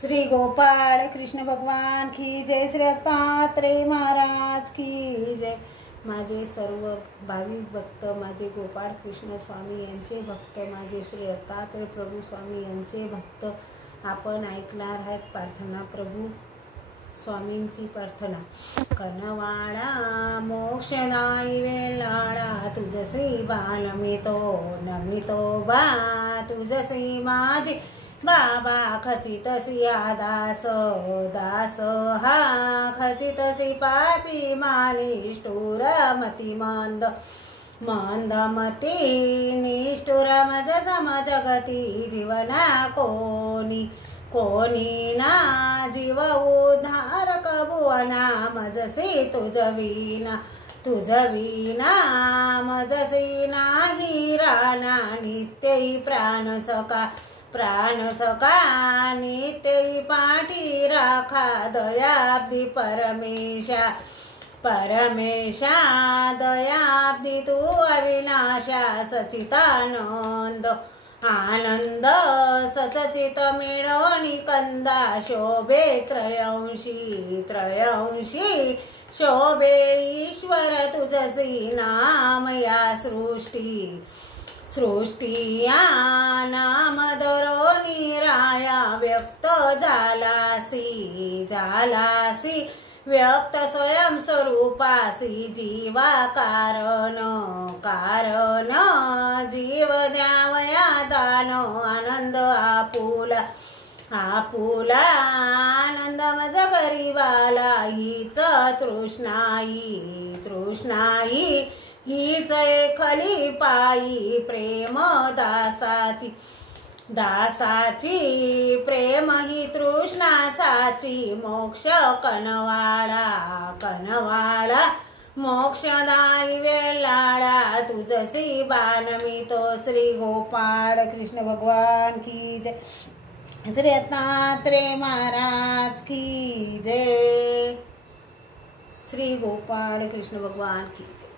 श्री गोपाळ कृष्ण भगवान की जय, श्री दत्तात्रेय महाराज की जय। माझे सर्व भाविक भक्त, माझे गोपाळ कृष्ण स्वामी यांचे भक्त, माझे श्री दत्तात्रेय प्रभू स्वामी यांचे भक्त आपण ऐकणार आहेत प्रार्थना। प्रभू स्वामींची प्रार्थना। कनवाळा मोक्षदायी वेलाळा, तुझसी बा नमितो बा, तुझसी माझे बाबा खचितसी दास दास हा, खचितसी पापी मानिष्ठुर मती मंद मंदमती, निष्ठुर मज समजगती जीवना कोणी कोणी ना, जीव उद्धारक भुवना मजसी तुझ विना मजसी नाही राणा, नित्यै प्राण सका नित्यै पाठी राखा, दयाब्दी परमेशा दयाब्दी तू अविनाशा, सचितानंद आनंद सचचित मिळवणी कंदा, शोभे त्रयंशी शोभे ईश्वर तुझसी नाम, या सृष्टी या नाम दरोनी राया, व्यक्त झालासी व्यक्त स्वयं स्वरूपासी, जीवा कारण जीव द्यावया दान, आनंद आपुला आनंद मज गरीबाला, हीच तृष्णाई हीच एकली पायी, प्रेम दासाची प्रेम ही तृष्णा साची, मोक्ष कनवाळा मोक्षदायी वेलाळा, तुझसी बानमितो। श्री गोपाळ कृष्ण भगवान की जय, श्री दत्तात्रेय महाराज की जय, श्री गोपाळ कृष्ण भगवान की जय।